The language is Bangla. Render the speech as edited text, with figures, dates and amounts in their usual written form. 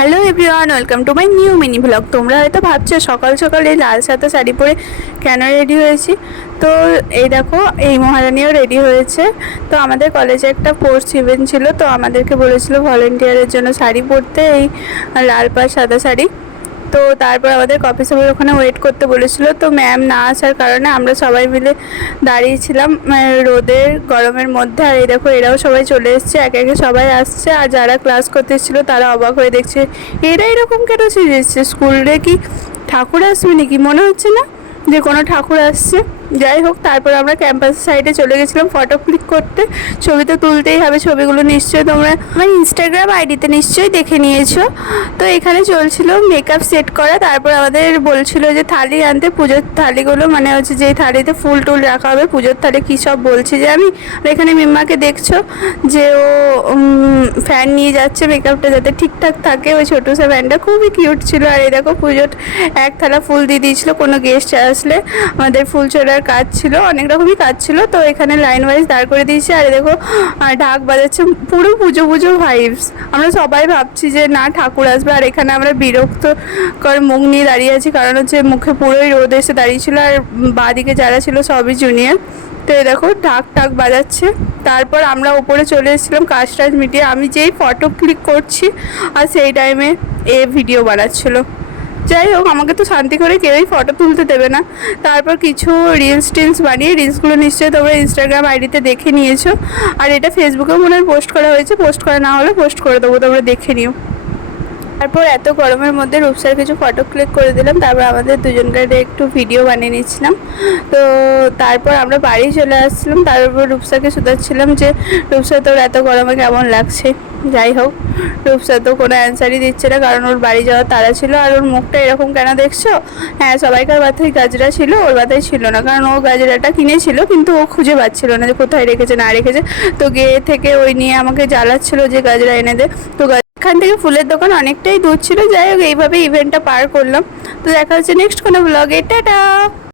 Hello everyone, welcome to my new mini blog. তোমরা হয়তো ভাবছো সকাল সকাল এই লাল সাদা শাড়ি পরে কেন রেডি হয়েছি। তো এই দেখো, এই মহারানীও রেডি হয়েছে। তো আমাদের কলেজে একটা স্পোর্টস ইভেন্ট ছিল, তো আমাদেরকে বলেছিল ভলেন্টিয়ারের জন্য শাড়ি পরতে, এই লাল পাড় সাদা শাড়ি। তো তারপর আমাদের কফি শপের ওখানে ওয়েট করতে বলেছিল। তো ম্যাম না আসার কারণে আমরা সবাই মিলে দাঁড়িয়েছিলাম রোদের গরমের মধ্যে। আর এই দেখো, এরাও সবাই চলে এসছে, একে একে সবাই আসছে। আর যারা ক্লাস করতে এসেছিল তারা অবাক হয়ে দেখছে, এরা এরকম কেন সেজে এসছে, স্কুলে কি ঠাকুর আসবে নাকি? মনে হচ্ছে না যে কোনো ঠাকুর আসছে। যাই হোক, তারপর আমরা ক্যাম্পাসের সাইডে চলে গেছিলাম ফটো ক্লিক করতে। ছবি তো তুলতেই হবে, ছবিগুলো নিশ্চয়ই তোমরা আমার ইনস্টাগ্রাম আইডিতে নিশ্চয়ই দেখে নিয়েছো। তো এখানে চলছিল মেকআপ সেট করা। তারপর আমাদের বলছিল যে থালি আনতে, পুজোর থালিগুলো, মানে হচ্ছে যেই থালিতে ফুল টুল রাখা হবে, পুজোর থালি কী সব বলছি যে আমি। আর এখানে মিম্মাকে দেখছো যে ও ফ্যান নিয়ে যাচ্ছে মেকআপটা যাতে ঠিকঠাক থাকে। ওই ছোটো সা ফ্যানটা খুবই কিউট ছিল। আর এই দেখো, পুজোর এক থালা ফুল দিয়ে দিয়েছিলো কোনো গেস্ট আসলে। আমাদের ফুল চড়ার কাজ ছিল, অনেক রকমই কাজ ছিল। তো এখানে লাইন ওয়াইজ দাঁড় করে দিয়েছে। আর দেখো, ঢাক বাজাচ্ছে, পুরো পুজো পুজো ভাইবস। আমরা সবাই ভাবছি যে না ঠাকুর আসবে। আর এখানে আমরা বিরক্ত করে মুখ নিয়ে দাঁড়িয়ে আছি, কারণ হচ্ছে মুখে পুরোই রোদ এসে দাঁড়িয়েছিল। আর বাঁদিকে যারা ছিল সবই জুনিয়র। তো এই দেখো, ঢাক টাক বাজাচ্ছে। তারপর আমরা উপরে চলে এসেছিলাম কাজ টাজ মিটিয়ে। আমি যেই ফটো ক্লিক করছি আর সেই টাইমে ভিডিও বানাচ্ছিল। যাই হোক, আমাকে তো শান্তি করে কেউই ফটো তুলতে দেবে না। তারপর কিছু রিলস টিলস বানিয়ে, রিলসগুলো নিশ্চয়ই তোমরা ইনস্টাগ্রাম আইডিতে দেখে নিয়েছো। আর এটা ফেসবুকেও মনে হয় পোস্ট করা হয়েছে, পোস্ট করা না হলে পোস্ট করে দেবো, তোমরা দেখে নিও। তারপর এত গরমের মধ্যে রূপসার কিছু ফটো ক্লিক করে দিলাম। তারপর আমাদের দুজনকার একটু ভিডিও বানিয়ে নিচ্ছিলাম। তো তারপর আমরা বাড়ি চলে আসছিলাম। তারপর রূপসাকে শুধাচ্ছিলাম যে রূপসা, তোর এত গরমে কেমন লাগছে? যাই হোক, রূপসা তো কোনো অ্যান্সারই দিচ্ছে না, কারণ ওর বাড়ি যাওয়ার তাড়া ছিল। আর ওর মুখটা এরকম কেন দেখছো? হ্যাঁ, সবাইকার মাথায় গাজরা ছিল, ওর মাথায় ছিল না, কারণ ও গাজরাটা কিনেছিল কিন্তু ও খুঁজে পাচ্ছিল না যে কোথায় রেখেছে না রেখেছে। তো গিয়ে থেকে ওই নিয়ে আমাকে জ্বালাচ্ছিল যে গাজরা এনে দে। তো এখান থেকে ফুলের দোকান অনেকটাই দূর ছিল। যাই হোক, এইভাবে ইভেন্টটা পার করলাম। তো দেখা হচ্ছে নেক্সট কোনো ব্লগে। টাটা।